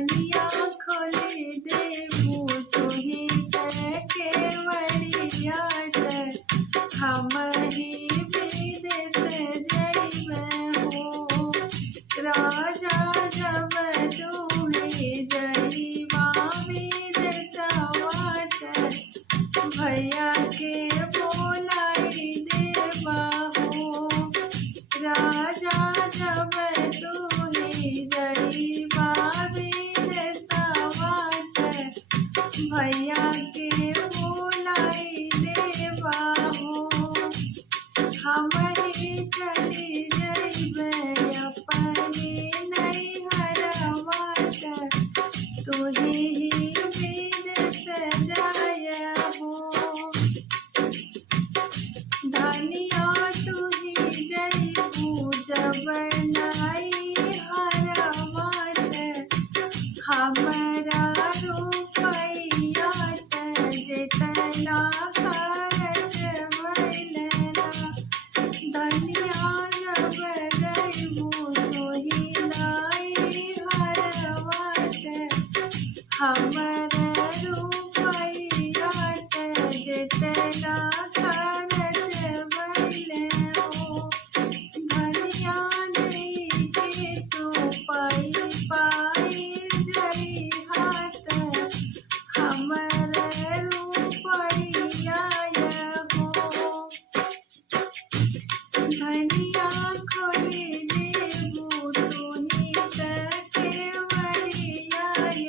धनिया खोली देबू तुही के वरियात हम ही विदेश जइबे हो। राजा जब तुही जइबा विदेशवात भैया के बोलाई देबा हो। राजा जब तुही जइबा विदेशवात भैया के बोलाई देबा हो। हम ही चली जइबे अपने नैहरवात तुही ही विदेश जाय हो। धनिया तुही जइबू जब नैहरवात हमरा रुपैया जेतना खर्च भइलेला। धनिया जब जइबू तुही नैहरवात हमर रुपैया जेतना खर्च भइले हो। धनिया नहीं के तू पाई जइहात हमर रुपैया हो। धनिया खोली देबू तुही के वरियाय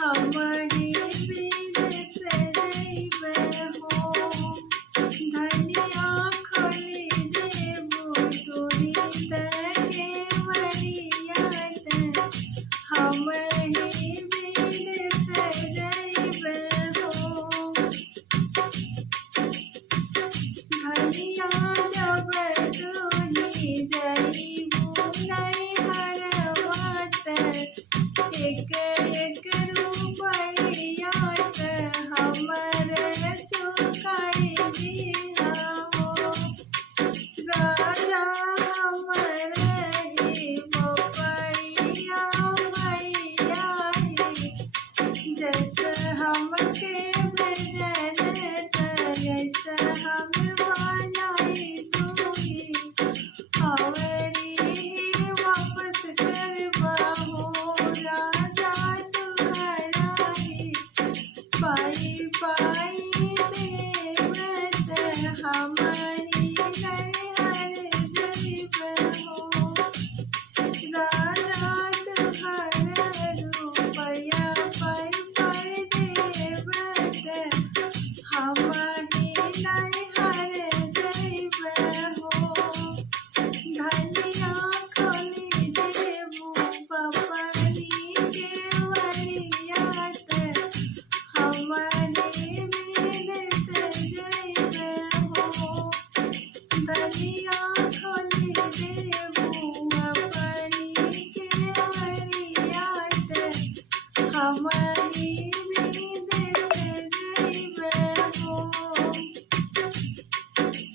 हम ही विदेश जइबे हो। धनिया खोली देबू तुही के वरियात हम ही विदेश जइबे हो। धनिया जब तुही जइबू नैहरवात एक एक रुपैया हमर चुकाई दिहा हो। राजा हमर ही बपड़िया भैया ही जस हमके भेजन तैस हम बनाई तुही अवरी ही वापस करबा हो। राजा तुहरा ही पाई देवत हमारी नैहर जइबे हो। राजा तुहरा रुपैया पाई देवत हमारी नैहर जइबे हो। धनिया खोली देबू अपनी के वरियात हम ही विदेश जइबे हो। धनिया